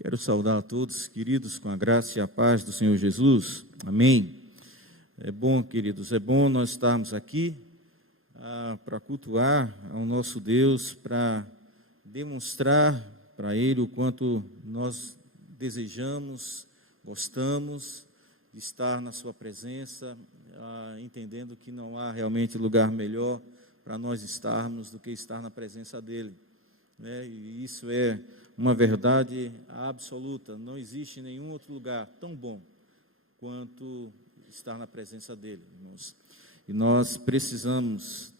Quero saudar a todos, queridos, com a graça e a paz do Senhor Jesus. Amém. É bom, queridos, é bom nós estarmos aqui para cultuar ao nosso Deus, para demonstrar para Ele o quanto nós desejamos, gostamos de estar na Sua presença, entendendo que não há realmente lugar melhor para nós estarmos do que estar na presença dEle. E isso é uma verdade absoluta. Não existe nenhum outro lugar tão bom quanto estar na presença dEle, irmãos. E nós precisamos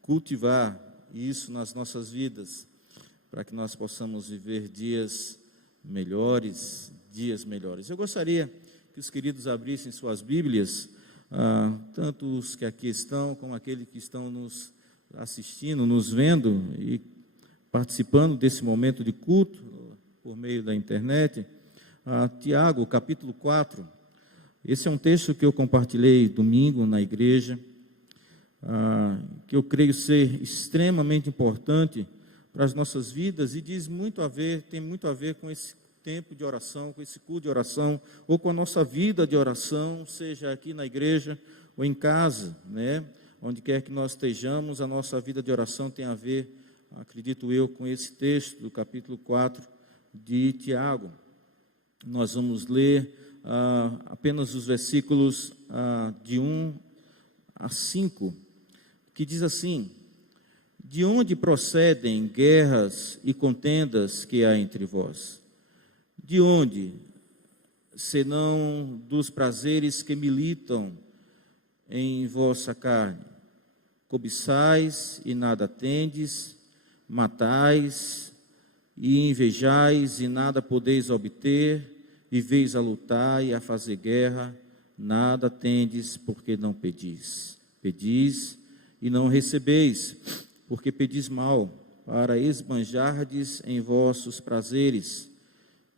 cultivar isso nas nossas vidas, para que nós possamos viver dias melhores. Eu gostaria que os queridos abrissem suas Bíblias, tanto os que aqui estão, como aqueles que estão nos assistindo, nos vendo e participando desse momento de culto por meio da internet. Tiago, capítulo 4. Esse é um texto que eu compartilhei domingo na igreja, que eu creio ser extremamente importante para as nossas vidas e tem muito a ver com esse tempo de oração, com esse culto de oração, ou com a nossa vida de oração, seja aqui na igreja ou em casa, Onde quer que nós estejamos, a nossa vida de oração tem a ver, acredito eu, com esse texto do capítulo 4 de Tiago. Nós vamos ler apenas os versículos de 1 a 5, que diz assim: de onde procedem guerras e contendas que há entre vós? De onde, senão dos prazeres que militam em vossa carne? Cobiçais e nada tendes, matais e invejais e nada podeis obter, viveis a lutar e a fazer guerra, nada tendes porque não pedis. Pedis e não recebeis, porque pedis mal, para esbanjardes em vossos prazeres.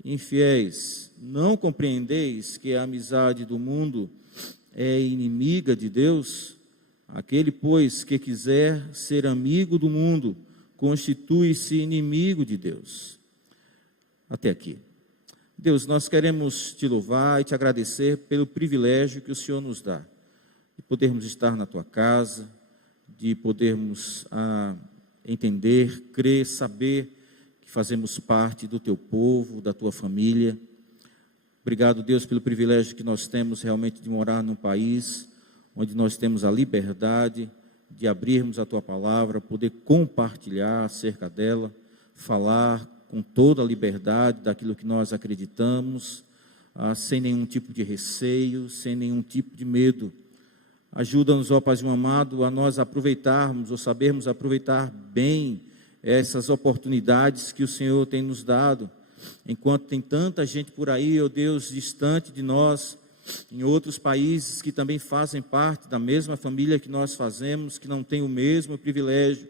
Infiéis, não compreendeis que a amizade do mundo é inimiga de Deus? Aquele, pois, que quiser ser amigo do mundo, constitui-se inimigo de Deus. Até aqui. Deus, nós queremos te louvar e te agradecer pelo privilégio que o Senhor nos dá, de podermos estar na tua casa, de podermos entender, crer, saber que fazemos parte do teu povo, da tua família. Obrigado, Deus, pelo privilégio que nós temos realmente de morar num país onde nós temos a liberdade de abrirmos a tua palavra, poder compartilhar acerca dela, falar com toda a liberdade daquilo que nós acreditamos, sem nenhum tipo de receio, sem nenhum tipo de medo. Ajuda-nos, ó Paizinho amado, a nós aproveitarmos, ou sabermos aproveitar bem essas oportunidades que o Senhor tem nos dado, enquanto tem tanta gente por aí, ó Deus, distante de nós, em outros países que também fazem parte da mesma família que nós fazemos, que não têm o mesmo privilégio,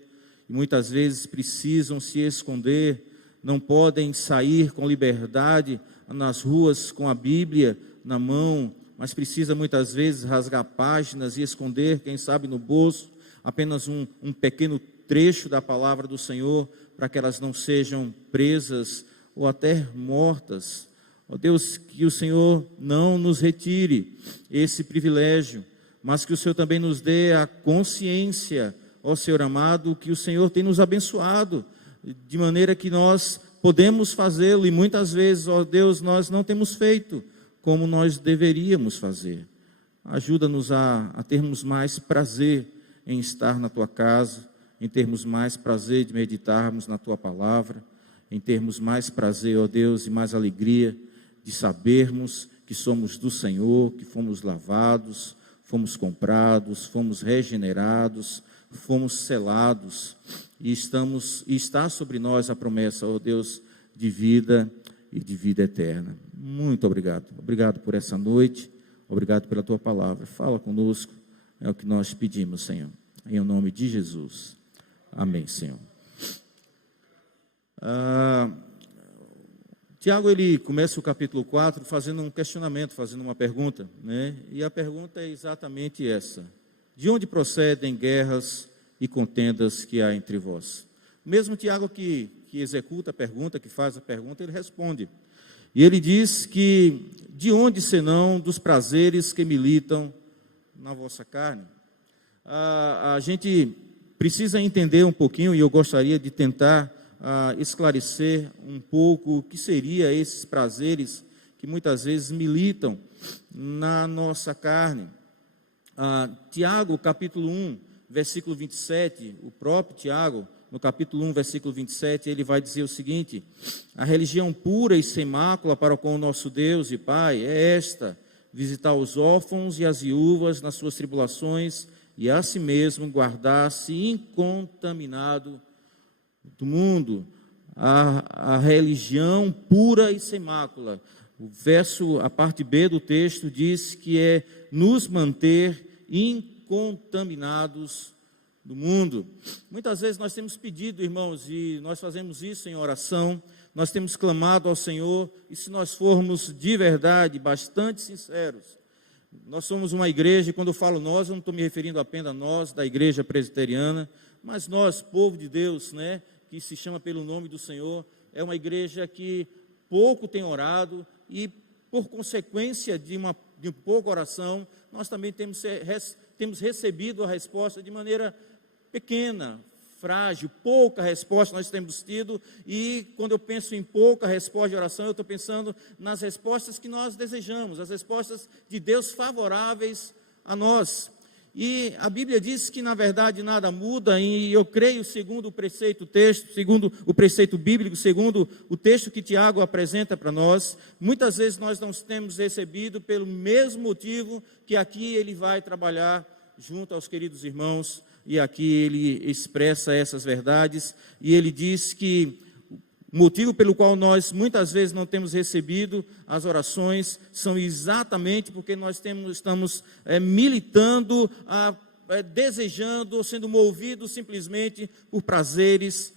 e muitas vezes precisam se esconder, não podem sair com liberdade nas ruas com a Bíblia na mão, mas precisa muitas vezes rasgar páginas e esconder, quem sabe no bolso, apenas um pequeno trecho da palavra do Senhor, para que elas não sejam presas ou até mortas. Ó Deus, que o Senhor não nos retire esse privilégio, mas que o Senhor também nos dê a consciência, ó Senhor amado, que o Senhor tem nos abençoado, de maneira que nós podemos fazê-lo, e muitas vezes, ó Deus, nós não temos feito como nós deveríamos fazer. Ajuda-nos a termos mais prazer em estar na Tua casa, em termos mais prazer de meditarmos na Tua palavra, em termos mais prazer, ó Deus, e mais alegria de sabermos que somos do Senhor, que fomos lavados, fomos comprados, fomos regenerados, fomos selados, e está sobre nós a promessa, ó Deus, de vida e de vida eterna. Muito obrigado. Obrigado por essa noite, obrigado pela Tua palavra. Fala conosco, é o que nós pedimos, Senhor. Em nome de Jesus. Amém, Senhor. Tiago, ele começa o capítulo 4 fazendo um questionamento, fazendo uma pergunta, E a pergunta é exatamente essa: de onde procedem guerras e contendas que há entre vós? Mesmo Tiago que que executa a pergunta, que faz a pergunta, ele responde. E ele diz que, de onde senão dos prazeres que militam na vossa carne? A gente precisa entender um pouquinho, e eu gostaria de tentar esclarecer um pouco o que seria esses prazeres que muitas vezes militam na nossa carne. Tiago, capítulo 1, versículo 27, o próprio Tiago, no capítulo 1, versículo 27, ele vai dizer o seguinte: a religião pura e sem mácula para com o nosso Deus e Pai é esta: visitar os órfãos e as viúvas nas suas tribulações e a si mesmo guardar-se incontaminado do mundo. A religião pura e sem mácula. A parte B do texto diz que é nos manter incontaminados do mundo. Muitas vezes nós temos pedido, irmãos, e nós fazemos isso em oração, nós temos clamado ao Senhor, e se nós formos de verdade, bastante sinceros, nós somos uma igreja, e quando eu falo nós, eu não estou me referindo apenas a nós, da igreja presbiteriana, mas nós, povo de Deus, né, que se chama pelo nome do Senhor, é uma igreja que pouco tem orado, e por consequência de pouca oração, nós também temos recebido a resposta de maneira pequena, frágil, pouca resposta nós temos tido, e quando eu penso em pouca resposta de oração, eu estou pensando nas respostas que nós desejamos, as respostas de Deus favoráveis a nós. E a Bíblia diz que na verdade nada muda, e eu creio, segundo o preceito bíblico, segundo o texto que Tiago apresenta para nós, muitas vezes nós não temos recebido pelo mesmo motivo que aqui ele vai trabalhar junto aos queridos irmãos, e aqui ele expressa essas verdades, e ele diz que o motivo pelo qual nós muitas vezes não temos recebido as orações são exatamente porque nós estamos militando, desejando, ou sendo movidos simplesmente por prazeres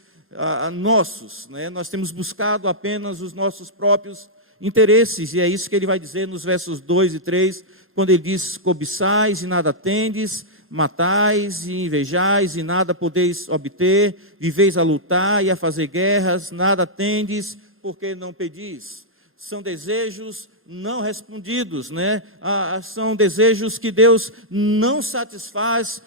nossos, né? Nós temos buscado apenas os nossos próprios interesses, e é isso que ele vai dizer nos versos 2 e 3, quando ele diz: cobiçais e nada tendes, matais e invejais e nada podeis obter, viveis a lutar e a fazer guerras, nada tendes, porque não pedis. São desejos não respondidos, né? São desejos que Deus não satisfaz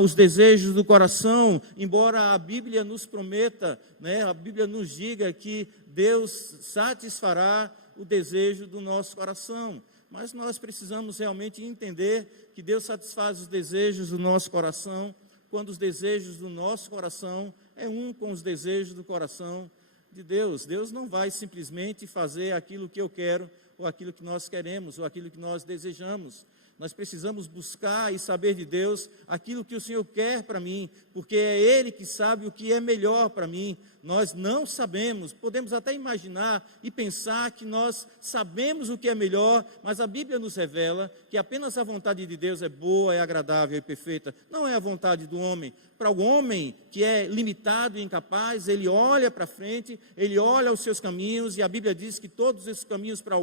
os desejos do coração, embora a Bíblia nos prometa, né? A Bíblia nos diga que Deus satisfará o desejo do nosso coração. Mas nós precisamos realmente entender que Deus satisfaz os desejos do nosso coração, quando os desejos do nosso coração é um com os desejos do coração de Deus. Deus não vai simplesmente fazer aquilo que eu quero, ou aquilo que nós queremos, ou aquilo que nós desejamos. Nós precisamos buscar e saber de Deus aquilo que o Senhor quer para mim, porque é Ele que sabe o que é melhor para mim. Nós não sabemos, podemos até imaginar e pensar que nós sabemos o que é melhor, mas a Bíblia nos revela que apenas a vontade de Deus é boa, é agradável e perfeita, não é a vontade do homem. Para o homem que é limitado e incapaz, ele olha para frente, ele olha os seus caminhos, e a Bíblia diz que todos esses caminhos para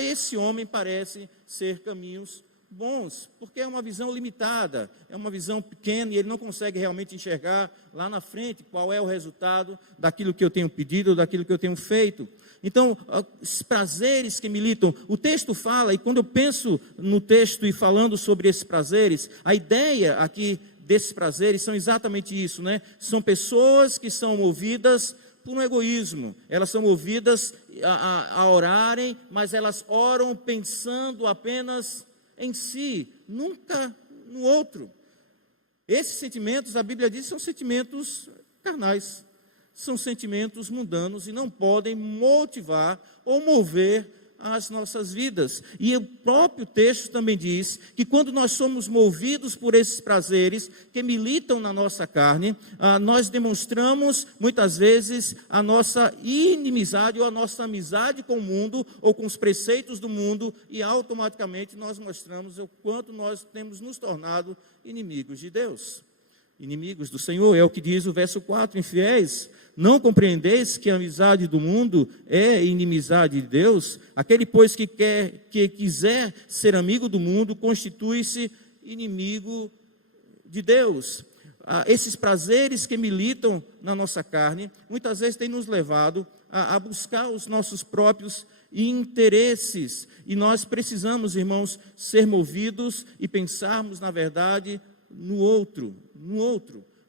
esse homem parecem ser caminhos bons, porque é uma visão limitada, é uma visão pequena, e ele não consegue realmente enxergar lá na frente qual é o resultado daquilo que eu tenho pedido, daquilo que eu tenho feito. Então, os prazeres que militam, o texto fala, e quando eu penso no texto e falando sobre esses prazeres, a ideia aqui desses prazeres são exatamente isso, né? São pessoas que são movidas por um egoísmo, elas são movidas a orarem, mas elas oram pensando apenas em si, nunca no outro. Esses sentimentos, a Bíblia diz, são sentimentos carnais, são sentimentos mundanos e não podem motivar ou mover as nossas vidas. E o próprio texto também diz que quando nós somos movidos por esses prazeres que militam na nossa carne, nós demonstramos muitas vezes a nossa inimizade ou a nossa amizade com o mundo ou com os preceitos do mundo, e automaticamente nós mostramos o quanto nós temos nos tornado inimigos de Deus, inimigos do Senhor. É o que diz o verso 4, infiéis, não compreendeis que a amizade do mundo é inimizade de Deus? Aquele, pois, que quiser ser amigo do mundo, constitui-se inimigo de Deus. esses prazeres que militam na nossa carne, muitas vezes têm nos levado a buscar os nossos próprios interesses. E nós precisamos, irmãos, ser movidos e pensarmos, na verdade, no outro,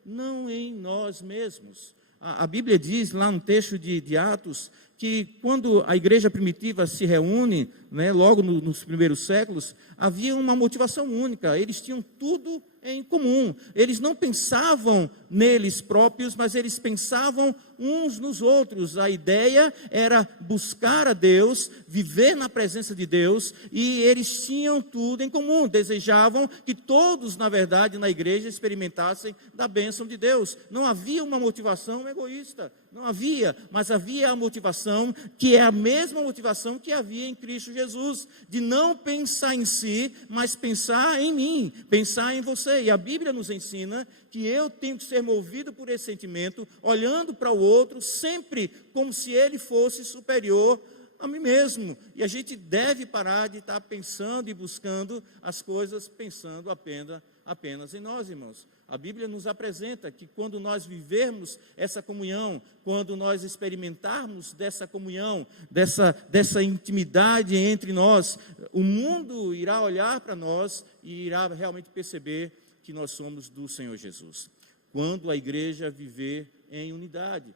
não em nós mesmos. A Bíblia diz lá no texto de Atos, que quando a igreja primitiva se reúne, né, logo nos primeiros séculos, havia uma motivação única, eles tinham tudo em comum, eles não pensavam neles próprios, mas eles pensavam uns nos outros. A ideia era buscar a Deus, viver na presença de Deus, e eles tinham tudo em comum, desejavam que todos, na verdade, na igreja experimentassem da bênção de Deus. Não havia uma motivação egoísta, não havia, mas havia a motivação que é a mesma motivação que havia em Cristo Jesus, de não pensar em si, mas pensar em mim, pensar em você. E a Bíblia nos ensina que eu tenho que ser movido por esse sentimento, olhando para o outro, sempre como se ele fosse superior a mim mesmo. E a gente deve parar de estar pensando e buscando as coisas, pensando apenas em nós, irmãos. A Bíblia nos apresenta que quando nós vivermos essa comunhão, quando nós experimentarmos dessa comunhão, dessa intimidade entre nós, o mundo irá olhar para nós e irá realmente perceber que nós somos do Senhor Jesus. Quando a igreja viver em unidade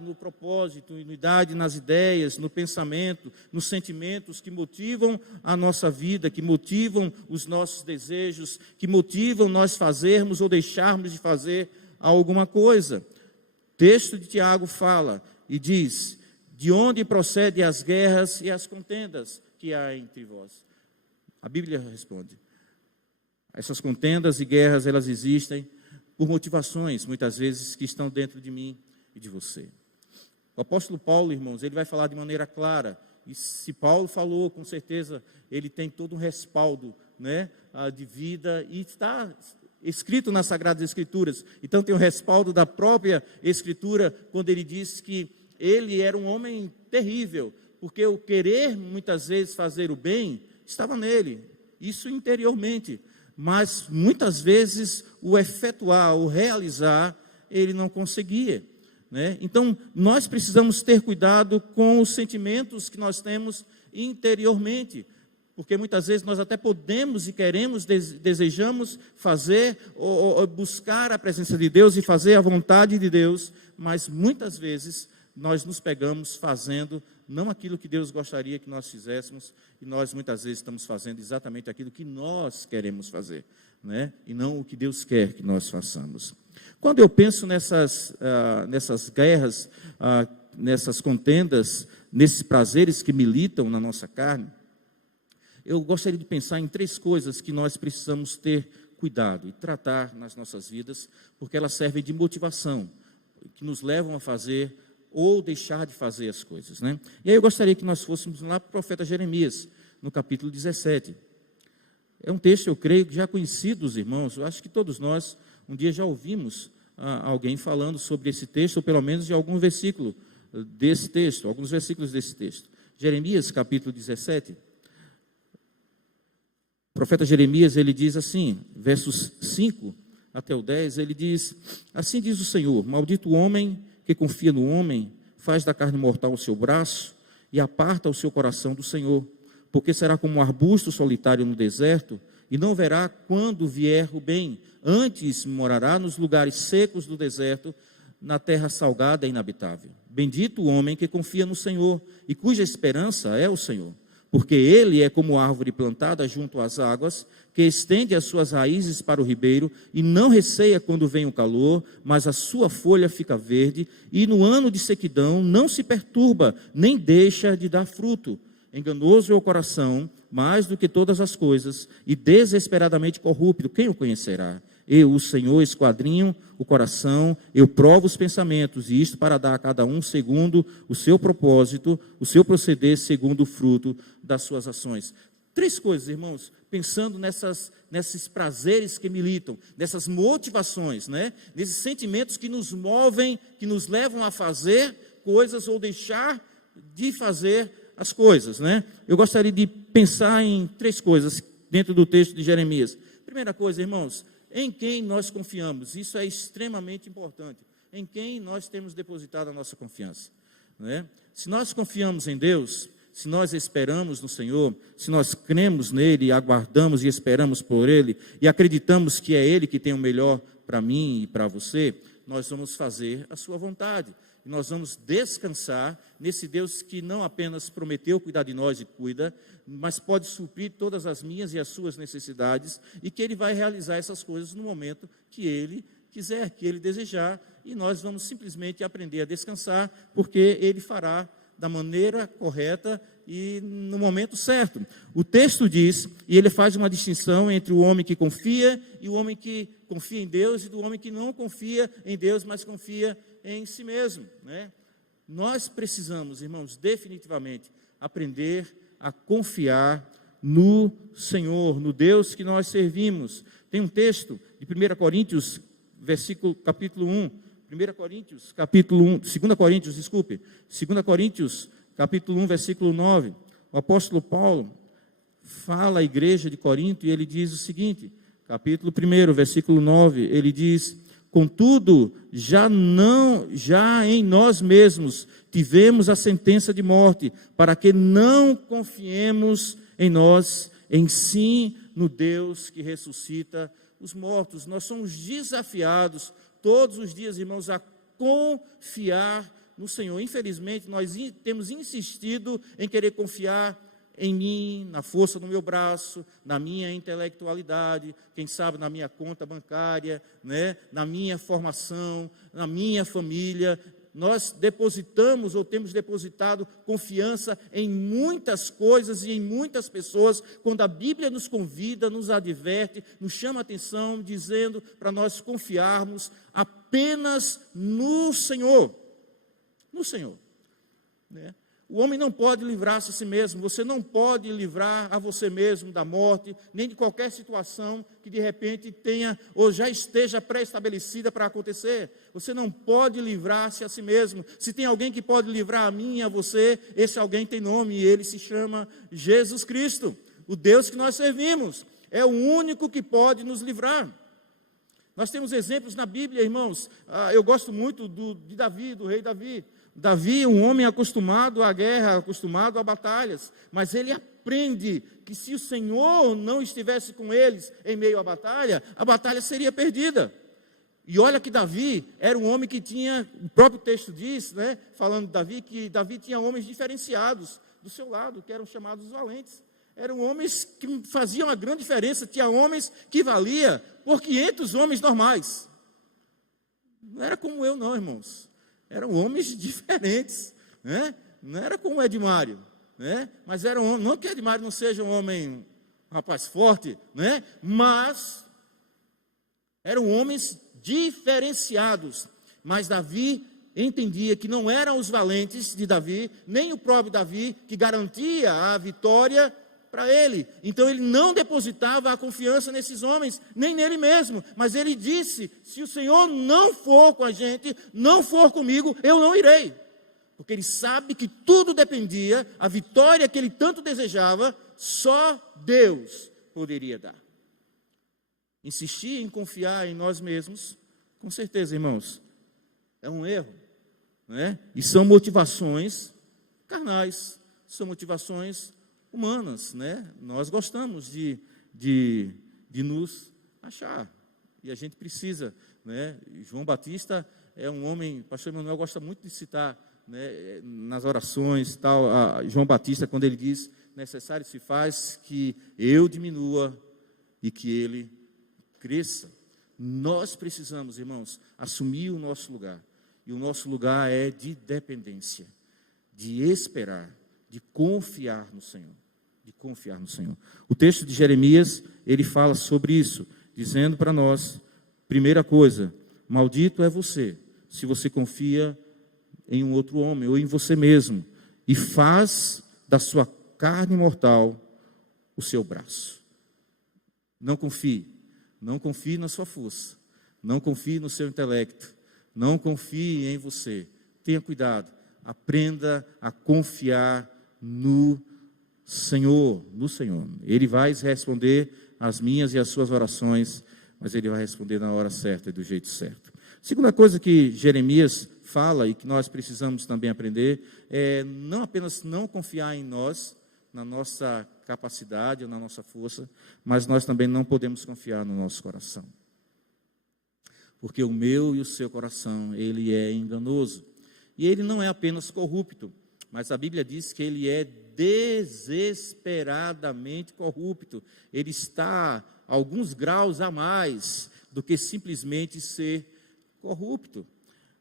no propósito, unidade nas ideias, no pensamento, nos sentimentos que motivam a nossa vida, que motivam os nossos desejos, que motivam nós fazermos ou deixarmos de fazer alguma coisa. O texto de Tiago fala e diz: de onde procedem as guerras e as contendas que há entre vós? A Bíblia responde: essas contendas e guerras, elas existem por motivações, muitas vezes, que estão dentro de mim e de você. O apóstolo Paulo, irmãos, ele vai falar de maneira clara, e se Paulo falou, com certeza, ele tem todo um respaldo, né, de vida, e está escrito nas Sagradas Escrituras. Então tem o respaldo da própria Escritura, quando ele diz que ele era um homem terrível, porque o querer, muitas vezes, fazer o bem, estava nele, isso interiormente, mas muitas vezes o efetuar, o realizar, ele não conseguia, né? Então nós precisamos ter cuidado com os sentimentos que nós temos interiormente, porque muitas vezes nós até podemos e queremos, desejamos fazer ou buscar a presença de Deus e fazer a vontade de Deus, mas muitas vezes nós nos pegamos fazendo não aquilo que Deus gostaria que nós fizéssemos, e nós muitas vezes estamos fazendo exatamente aquilo que nós queremos fazer, né? E não o que Deus quer que nós façamos. Quando eu penso nessas guerras, nessas contendas, nesses prazeres que militam na nossa carne, eu gostaria de pensar em 3 coisas que nós precisamos ter cuidado e tratar nas nossas vidas, porque elas servem de motivação, que nos levam a fazer ou deixar de fazer as coisas, né? E aí eu gostaria que nós fôssemos lá para o profeta Jeremias, no capítulo 17. É um texto, eu creio, já conhecido dos irmãos. Eu acho que todos nós um dia já ouvimos alguém falando sobre esse texto, ou pelo menos de algum versículo desse texto, alguns versículos desse texto. Jeremias, capítulo 17. O profeta Jeremias, ele diz assim, versos 5 até o 10, ele diz: assim diz o Senhor, maldito o homem que confia no homem, faz da carne mortal o seu braço e aparta o seu coração do Senhor, porque será como um arbusto solitário no deserto, e não verá quando vier o bem, antes morará nos lugares secos do deserto, na terra salgada e inabitável. Bendito o homem que confia no Senhor, e cuja esperança é o Senhor, porque ele é como árvore plantada junto às águas, que estende as suas raízes para o ribeiro, e não receia quando vem o calor, mas a sua folha fica verde, e no ano de sequidão não se perturba, nem deixa de dar fruto. Enganoso é o coração, mais do que todas as coisas, e desesperadamente corrupto, quem o conhecerá? Eu, o Senhor, esquadrinho o coração, eu provo os pensamentos, e isto para dar a cada um segundo o seu propósito, o seu proceder segundo o fruto das suas ações. 3 coisas, irmãos, pensando nesses prazeres que militam, nessas motivações, né? Nesses sentimentos que nos movem, que nos levam a fazer coisas ou deixar de fazer as coisas, né? Eu gostaria de pensar em 3 coisas dentro do texto de Jeremias. Primeira coisa, irmãos, em quem nós confiamos. Isso é extremamente importante. Em quem nós temos depositado a nossa confiança, né? Se nós confiamos em Deus, se nós esperamos no Senhor, se nós cremos nele, aguardamos e esperamos por Ele, e acreditamos que é Ele que tem o melhor para mim e para você, nós vamos fazer a sua vontade. E nós vamos descansar nesse Deus que não apenas prometeu cuidar de nós e cuida, mas pode suprir todas as minhas e as suas necessidades, e que Ele vai realizar essas coisas no momento que Ele quiser, que Ele desejar, e nós vamos simplesmente aprender a descansar, porque Ele fará da maneira correta e no momento certo. O texto diz, e ele faz uma distinção entre o homem que confia e o homem que confia em Deus, e do homem que não confia em Deus, mas confia em si mesmo, né? Nós precisamos, irmãos, definitivamente aprender a confiar no Senhor, no Deus que nós servimos. Tem um texto de 1 Coríntios, capítulo 1, 2 Coríntios, capítulo 1, versículo 9, o apóstolo Paulo fala à igreja de Corinto e ele diz o seguinte, capítulo 1, versículo 9, ele diz: contudo, já em nós mesmos tivemos a sentença de morte, para que não confiemos em nós, em sim no Deus que ressuscita os mortos. Nós somos desafiados todos os dias, irmãos, a confiar no Senhor. Infelizmente, nós temos insistido em querer confiar em mim, na força do meu braço, na minha intelectualidade, quem sabe na minha conta bancária, né? Na minha formação, na minha família. Nós depositamos ou temos depositado confiança em muitas coisas e em muitas pessoas, quando a Bíblia nos convida, nos adverte, nos chama a atenção, dizendo para nós confiarmos apenas no Senhor. No Senhor, né? O homem não pode livrar-se a si mesmo, você não pode livrar a você mesmo da morte, nem de qualquer situação que de repente tenha ou já esteja pré-estabelecida para acontecer. Você não pode livrar-se a si mesmo. Se tem alguém que pode livrar a mim e a você, esse alguém tem nome e ele se chama Jesus Cristo. O Deus que nós servimos é o único que pode nos livrar. Nós temos exemplos na Bíblia, irmãos. Eu gosto muito de Davi, do rei Davi. Davi, um homem acostumado à guerra, acostumado a batalhas, mas ele aprende que se o Senhor não estivesse com eles em meio à batalha seria perdida. E olha que Davi era um homem que tinha, o próprio texto diz, né, falando de Davi, que Davi tinha homens diferenciados do seu lado, que eram chamados valentes. Eram homens que faziam uma grande diferença, tinha homens que valia por 500 homens normais. Não era como eu não, irmãos. Eram homens diferentes, né? Não era como o Edmário, né? Mas eram homens, não que Edmário não seja um rapaz forte, né? Mas eram homens diferenciados. Mas Davi entendia que não eram os valentes de Davi, nem o próprio Davi, que garantia a vitória para ele. Então ele não depositava a confiança nesses homens, nem nele mesmo, mas ele disse: se o Senhor não for com a gente, não for comigo, eu não irei. Porque ele sabe que tudo dependia, a vitória que ele tanto desejava, só Deus poderia dar. Insistir em confiar em nós mesmos, com certeza, irmãos, é um erro, né? E são motivações carnais, são motivações humanas, né? Nós gostamos de nos achar, e a gente precisa, né? João Batista é um homem, o pastor Emanuel gosta muito de citar, né, nas orações, tal, João Batista, quando ele diz: necessário se faz que eu diminua e que ele cresça. Nós precisamos, irmãos, assumir o nosso lugar, e o nosso lugar é de dependência, de esperar, de confiar no Senhor. De confiar no Senhor. O texto de Jeremias, ele fala sobre isso, dizendo para nós, primeira coisa: maldito é você, se você confia em um outro homem, ou em você mesmo, e faz da sua carne mortal o seu braço. Não confie na sua força, não confie no seu intelecto, não confie em você. Tenha cuidado, aprenda a confiar no Senhor. Ele vai responder as minhas e as suas orações, mas Ele vai responder na hora certa e do jeito certo. Segunda coisa que Jeremias fala e que nós precisamos também aprender é não apenas não confiar em nós, na nossa capacidade ou na nossa força, mas nós também não podemos confiar no nosso coração. Porque o meu e o seu coração, ele é enganoso. E ele não é apenas corrupto, mas a Bíblia diz que ele é desesperadamente corrupto. Ele está a alguns graus a mais do que simplesmente ser corrupto.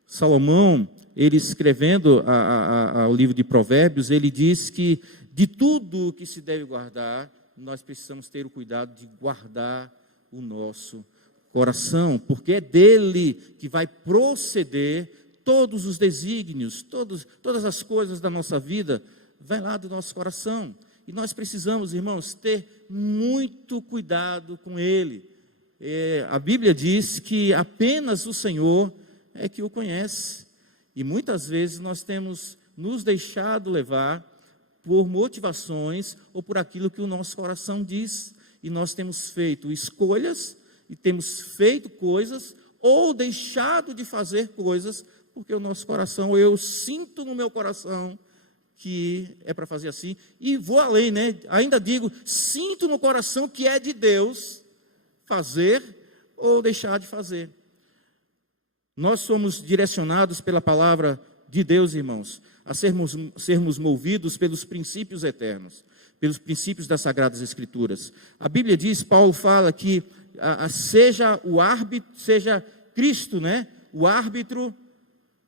Salomão, ele escrevendo o livro de Provérbios, ele diz que de tudo o que se deve guardar, nós precisamos ter o cuidado de guardar o nosso coração, porque é dele que vai proceder todos os desígnios, todas as coisas da nossa vida, vai lá do nosso coração. E nós precisamos, irmãos, ter muito cuidado com ele. A Bíblia diz que apenas o Senhor é que o conhece. E muitas vezes nós temos nos deixado levar por motivações ou por aquilo que o nosso coração diz. E nós temos feito escolhas e temos feito coisas ou deixado de fazer coisas porque o nosso coração, eu sinto no meu coração que é para fazer assim. E vou além, né? Ainda digo, sinto no coração que é de Deus fazer ou deixar de fazer. Nós somos direcionados pela palavra de Deus, irmãos, a sermos movidos pelos princípios eternos, pelos princípios das Sagradas Escrituras. A Bíblia diz, Paulo fala que seja o árbitro, seja Cristo, né, o árbitro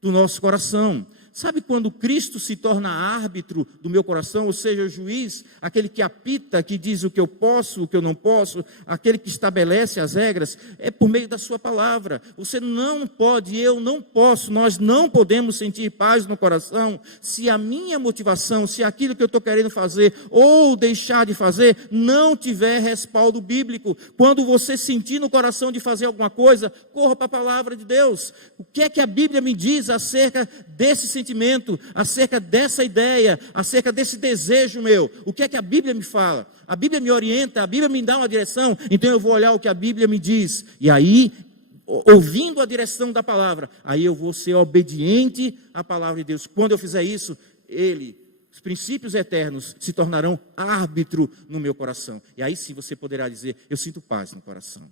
do nosso coração. Sabe quando Cristo se torna árbitro do meu coração, ou seja, o juiz, aquele que apita, que diz o que eu posso, o que eu não posso, aquele que estabelece as regras, é por meio da sua palavra. Você não pode, eu não posso, nós não podemos sentir paz no coração se a minha motivação, se aquilo que eu estou querendo fazer ou deixar de fazer, não tiver respaldo bíblico. Quando você sentir no coração de fazer alguma coisa, corra para a palavra de Deus. O que é que a Bíblia me diz acerca desse sentimento, acerca dessa ideia, acerca desse desejo meu? O que é que a Bíblia me fala? A Bíblia me orienta, a Bíblia me dá uma direção, então eu vou olhar o que a Bíblia me diz, e aí, ouvindo a direção da palavra, aí eu vou ser obediente à palavra de Deus. Quando eu fizer isso, os princípios eternos se tornarão árbitro no meu coração, e aí sim você poderá dizer, eu sinto paz no coração,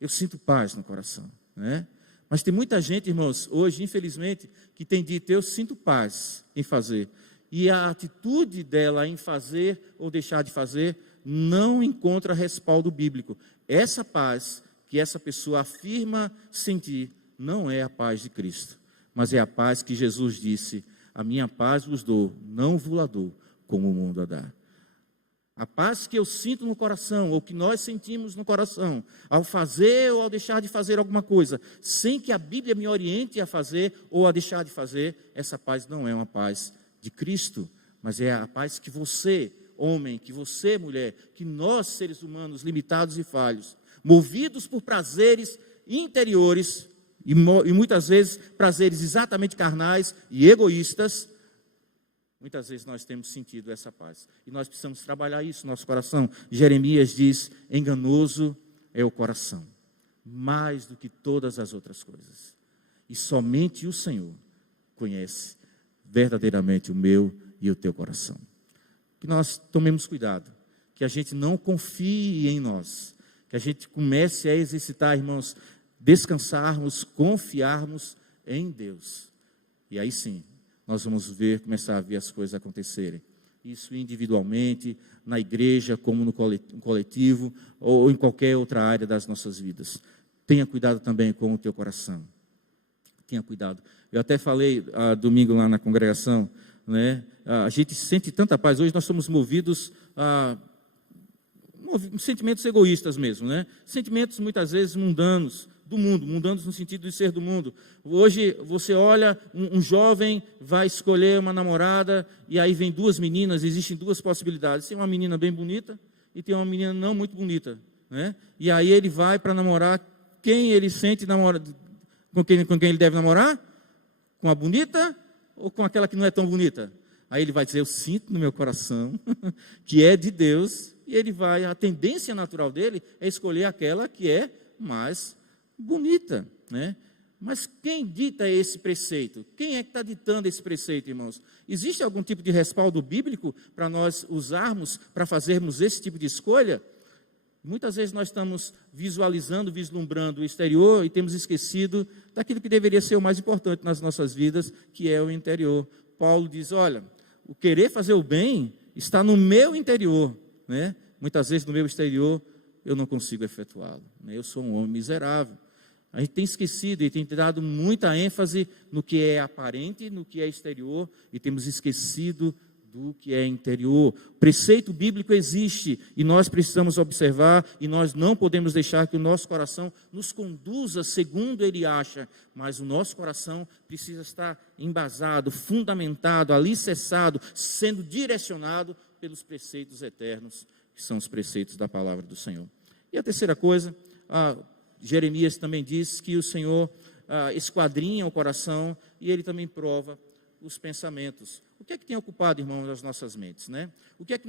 eu sinto paz no coração, né? Mas tem muita gente, irmãos, hoje, infelizmente, que tem dito, eu sinto paz em fazer. E a atitude dela em fazer ou deixar de fazer não encontra respaldo bíblico. Essa paz que essa pessoa afirma sentir não é a paz de Cristo, mas é a paz que Jesus disse, a minha paz vos dou, não vos a dou, como o mundo a dá. A paz que eu sinto no coração, ou que nós sentimos no coração, ao fazer ou ao deixar de fazer alguma coisa, sem que a Bíblia me oriente a fazer ou a deixar de fazer, essa paz não é uma paz de Cristo, mas é a paz que você, homem, que você, mulher, que nós, seres humanos limitados e falhos, movidos por prazeres interiores, e muitas vezes prazeres exatamente carnais e egoístas, muitas vezes nós temos sentido essa paz. E nós precisamos trabalhar isso no nosso coração. Jeremias diz, enganoso é o coração, mais do que todas as outras coisas. E somente o Senhor conhece verdadeiramente o meu e o teu coração. Que nós tomemos cuidado, que a gente não confie em nós, que a gente comece a exercitar, irmãos, descansarmos, confiarmos em Deus. E aí sim, nós vamos começar a ver as coisas acontecerem. Isso individualmente, na igreja, como no coletivo, ou em qualquer outra área das nossas vidas. Tenha cuidado também com o teu coração. Tenha cuidado. Eu até falei domingo lá na congregação, né? A gente sente tanta paz. Hoje nós somos movidos a sentimentos egoístas mesmo, né? Sentimentos muitas vezes mundanos, do mundo, mundanos no sentido de ser do mundo. Hoje você olha, um jovem vai escolher uma namorada e aí vem duas meninas, existem duas possibilidades. Tem uma menina bem bonita e tem uma menina não muito bonita, né? E aí ele vai para namorar, quem ele sente com quem ele deve namorar? Com a bonita ou com aquela que não é tão bonita? Aí ele vai dizer, eu sinto no meu coração que é de Deus, e ele vai, a tendência natural dele é escolher aquela que é mais bonita, né? Mas quem dita esse preceito? Quem é que está ditando esse preceito, irmãos? Existe algum tipo de respaldo bíblico para nós usarmos, para fazermos esse tipo de escolha? Muitas vezes nós estamos visualizando, vislumbrando o exterior e temos esquecido daquilo que deveria ser o mais importante nas nossas vidas, que é o interior. Paulo diz, olha, o querer fazer o bem está no meu interior, né? Muitas vezes no meu exterior eu não consigo efetuá-lo, né? Eu sou um homem miserável. A gente tem esquecido e tem dado muita ênfase no que é aparente, no que é exterior, e temos esquecido do que é interior. O preceito bíblico existe e nós precisamos observar, e nós não podemos deixar que o nosso coração nos conduza segundo ele acha, mas o nosso coração precisa estar embasado, fundamentado, alicerçado, sendo direcionado pelos preceitos eternos, que são os preceitos da palavra do Senhor. E a terceira coisa, Jeremias também diz que o Senhor esquadrinha o coração e ele também prova os pensamentos. O que é que tem ocupado, irmãos, as nossas mentes, né? O que é que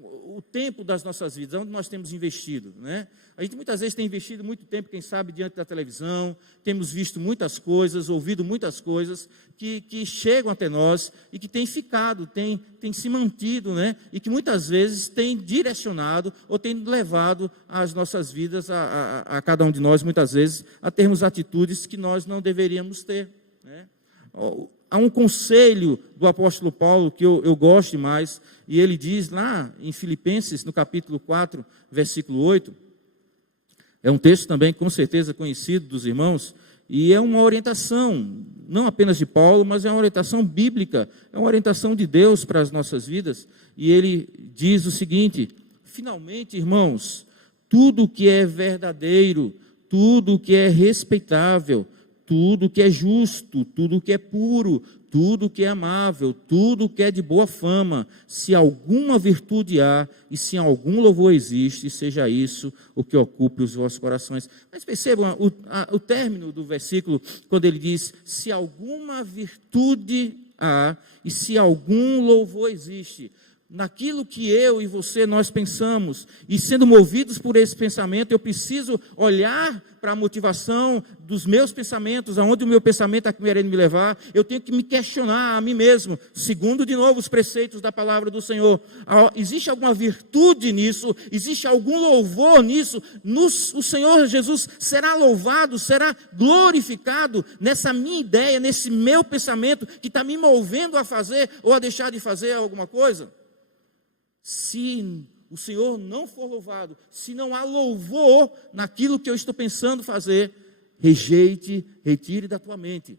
o tempo das nossas vidas, onde nós temos investido, né? A gente muitas vezes tem investido muito tempo, quem sabe, diante da televisão, temos visto muitas coisas, ouvido muitas coisas que chegam até nós e que têm ficado, têm se mantido, né? E que muitas vezes têm direcionado ou têm levado as nossas vidas, a cada um de nós, muitas vezes, a termos atitudes que nós não deveríamos ter, né? Há um conselho do apóstolo Paulo que eu gosto demais, e ele diz lá em Filipenses, no capítulo 4, versículo 8, é um texto também com certeza conhecido dos irmãos, e é uma orientação, não apenas de Paulo, mas é uma orientação bíblica, é uma orientação de Deus para as nossas vidas, e ele diz o seguinte, finalmente, irmãos, tudo que é verdadeiro, tudo que é respeitável, tudo que é justo, tudo que é puro, tudo que é amável, tudo que é de boa fama, se alguma virtude há e se algum louvor existe, seja isso o que ocupe os vossos corações. Mas percebam o término do versículo, quando ele diz, se alguma virtude há e se algum louvor existe. Naquilo que eu e você, nós pensamos, e sendo movidos por esse pensamento, eu preciso olhar para a motivação dos meus pensamentos, aonde o meu pensamento está querendo me levar, eu tenho que me questionar a mim mesmo, segundo de novo os preceitos da palavra do Senhor, existe alguma virtude nisso, existe algum louvor nisso, o Senhor Jesus será louvado, será glorificado nessa minha ideia, nesse meu pensamento, que está me movendo a fazer ou a deixar de fazer alguma coisa? Se o Senhor não for louvado, se não há louvor naquilo que eu estou pensando fazer, rejeite, retire da tua mente.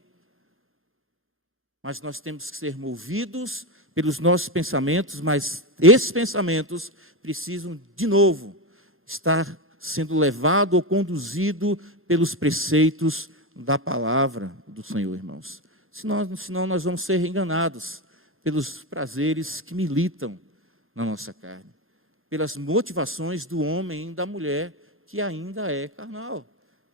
Mas nós temos que ser movidos pelos nossos pensamentos, mas esses pensamentos precisam, de novo, estar sendo levado ou conduzido pelos preceitos da palavra do Senhor, irmãos. Senão nós vamos ser enganados pelos prazeres que militam na nossa carne, pelas motivações do homem e da mulher que ainda é carnal,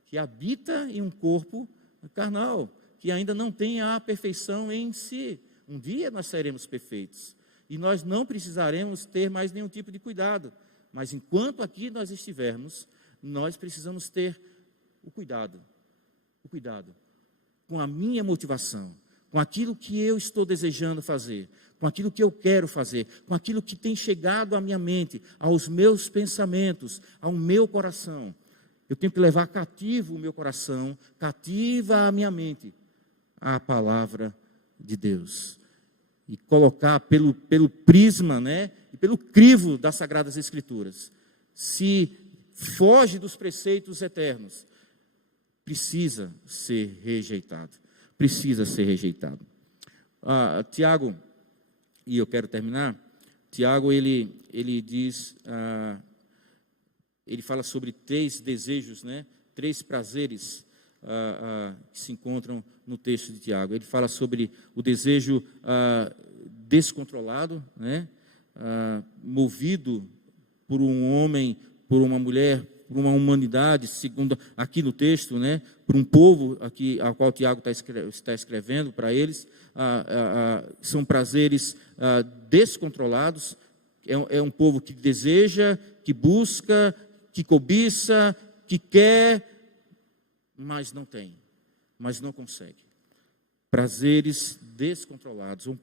que habita em um corpo carnal, que ainda não tem a perfeição em si. Um dia nós seremos perfeitos e nós não precisaremos ter mais nenhum tipo de cuidado, mas enquanto aqui nós estivermos, nós precisamos ter o cuidado com a minha motivação, com aquilo que eu estou desejando fazer, com aquilo que eu quero fazer, com aquilo que tem chegado à minha mente, aos meus pensamentos, ao meu coração. Eu tenho que levar cativo o meu coração, cativa a minha mente, à palavra de Deus. E colocar pelo prisma, né, e pelo crivo das Sagradas Escrituras. Se foge dos preceitos eternos, precisa ser rejeitado. Precisa ser rejeitado. Tiago, e eu quero terminar, Tiago, ele diz, ele fala sobre 3 desejos, né? 3 prazeres que se encontram no texto de Tiago. Ele fala sobre o desejo descontrolado, né? Movido por um homem, por uma mulher, por uma humanidade, segundo aqui no texto, né? Por um povo aqui, ao qual Tiago está escrevendo para eles, são prazeres descontrolados, é um povo que deseja, que busca, que cobiça, que quer, mas não tem, mas não consegue. Prazeres descontrolados, um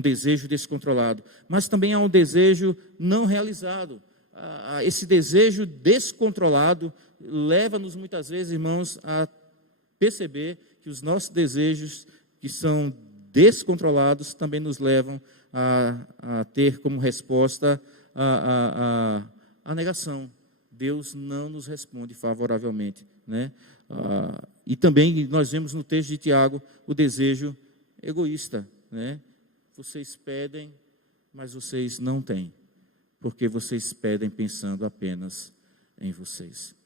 desejo descontrolado, mas também há um desejo não realizado. Esse desejo descontrolado leva-nos muitas vezes, irmãos, a perceber que os nossos desejos que são descontrolados também nos levam a ter como resposta a negação. Deus não nos responde favoravelmente, né? E também nós vemos no texto de Tiago o desejo egoísta, né? Vocês pedem, mas vocês não têm, porque vocês pedem pensando apenas em vocês.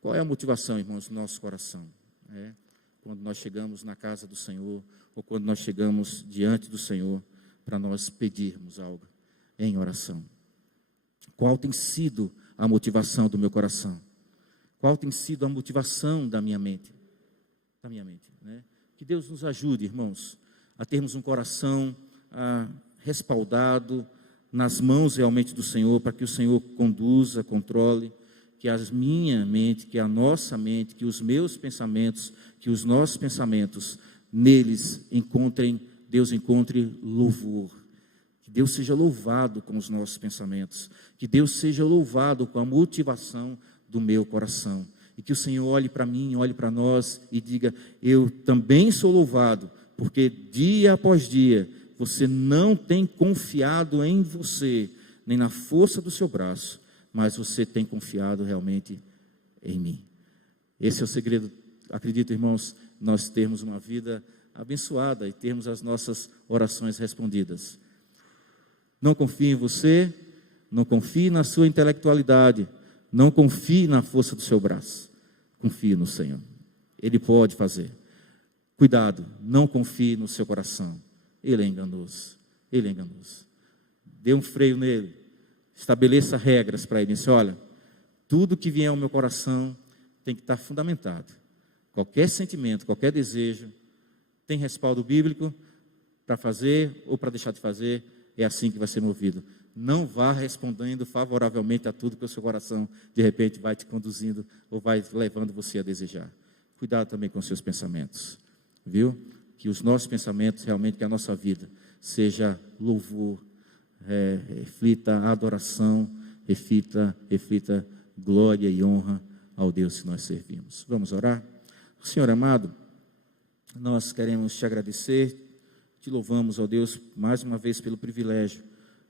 Qual é a motivação, irmãos, do nosso coração? Quando nós chegamos na casa do Senhor, ou quando nós chegamos diante do Senhor, para nós pedirmos algo em oração. Qual tem sido a motivação do meu coração? Qual tem sido a motivação da minha mente? Né? Que Deus nos ajude, irmãos, a termos um coração respaldado nas mãos realmente do Senhor, para que o Senhor conduza, controle, que a minha mente, que a nossa mente, que os meus pensamentos, que os nossos pensamentos, neles Deus encontre louvor. Que Deus seja louvado com os nossos pensamentos, que Deus seja louvado com a motivação do meu coração, e que o Senhor olhe para mim, olhe para nós e diga: eu também sou louvado, porque dia após dia você não tem confiado em você, nem na força do seu braço, mas você tem confiado realmente em mim. Esse é o segredo, acredito, irmãos, nós termos uma vida abençoada e termos as nossas orações respondidas. Não confie em você, não confie na sua intelectualidade, não confie na força do seu braço, confie no Senhor, Ele pode fazer. Cuidado, não confie no seu coração, Ele é enganoso, dê um freio nele, estabeleça regras para ele, disse: olha, tudo que vier ao meu coração tem que estar fundamentado, qualquer sentimento, qualquer desejo, tem respaldo bíblico para fazer ou para deixar de fazer, é assim que vai ser movido. Não vá respondendo favoravelmente a tudo que o seu coração, de repente, vai te conduzindo ou vai levando você a desejar. Cuidado também com os seus pensamentos, viu? Que os nossos pensamentos, realmente, que a nossa vida seja louvor, reflita adoração, reflita glória e honra ao Deus que nós servimos. Vamos orar? Senhor amado, nós queremos te agradecer, te louvamos, ó Deus, mais uma vez pelo privilégio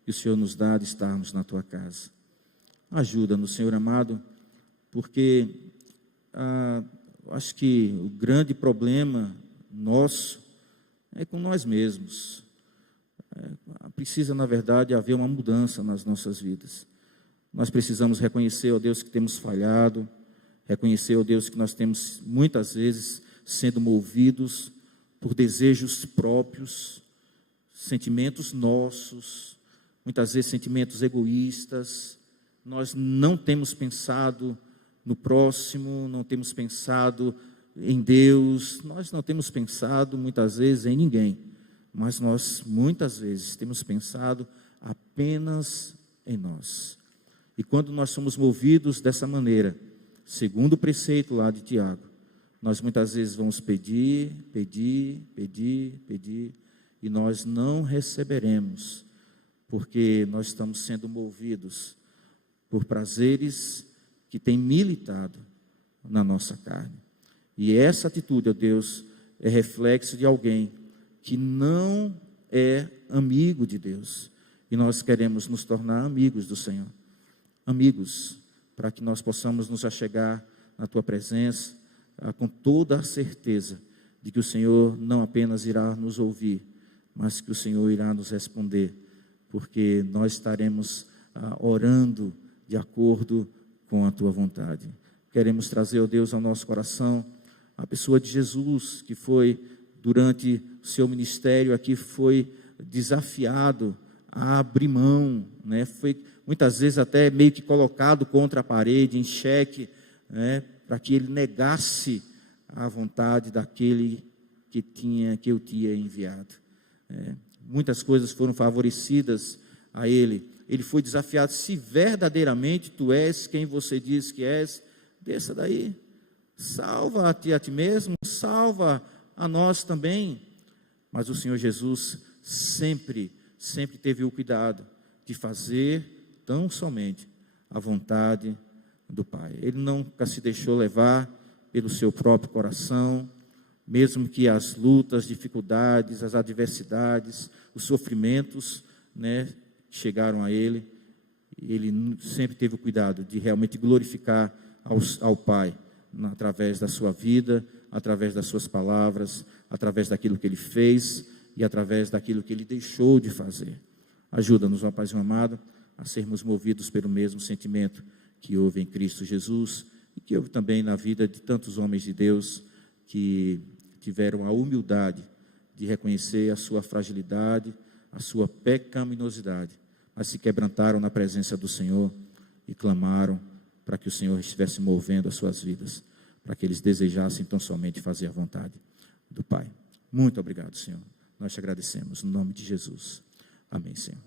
que o Senhor nos dá de estarmos na tua casa. Ajuda-nos, Senhor amado, porque acho que o grande problema nosso é com nós mesmos. Precisa, na verdade, haver uma mudança nas nossas vidas. Nós precisamos reconhecer, ó Deus, que temos falhado, reconhecer, ó Deus, que nós temos muitas vezes sendo movidos por desejos próprios, sentimentos nossos, muitas vezes sentimentos egoístas. Nós não temos pensado no próximo, não temos pensado em Deus, nós não temos pensado muitas vezes em ninguém, mas nós muitas vezes temos pensado apenas em nós. E quando nós somos movidos dessa maneira, segundo o preceito lá de Tiago, nós muitas vezes vamos pedir, e nós não receberemos, porque nós estamos sendo movidos por prazeres que têm militado na nossa carne. E essa atitude, ó Deus, é reflexo de alguém que não é amigo de Deus. E nós queremos nos tornar amigos do Senhor. Amigos, para que nós possamos nos achegar na tua presença, com toda a certeza de que o Senhor não apenas irá nos ouvir, mas que o Senhor irá nos responder, porque nós estaremos orando de acordo com a tua vontade. Queremos trazer, ó Deus, ao nosso coração a pessoa de Jesus, que foi, durante o seu ministério aqui, foi desafiado a abrir mão, né? Foi muitas vezes até meio que colocado contra a parede, em xeque, né? Para que ele negasse a vontade daquele que eu tinha enviado. Muitas coisas foram favorecidas a ele. Ele foi desafiado: se verdadeiramente tu és quem você diz que és, desça daí, salva-te a ti mesmo, salva a nós também. Mas o Senhor Jesus sempre teve o cuidado de fazer tão somente a vontade do Pai. Ele nunca se deixou levar pelo seu próprio coração, mesmo que as lutas, dificuldades, as adversidades, os sofrimentos, chegaram a ele. Ele sempre teve o cuidado de realmente glorificar ao Pai, através da sua vida, através das suas palavras, através daquilo que ele fez e através daquilo que ele deixou de fazer. Ajuda-nos, ó Pai amado, a sermos movidos pelo mesmo sentimento que houve em Cristo Jesus e que houve também na vida de tantos homens de Deus que tiveram a humildade de reconhecer a sua fragilidade, a sua pecaminosidade, mas se quebrantaram na presença do Senhor e clamaram para que o Senhor estivesse movendo as suas vidas, para que eles desejassem tão somente fazer a vontade do Pai. Muito obrigado, Senhor. Nós te agradecemos, no nome de Jesus. Amém, Senhor.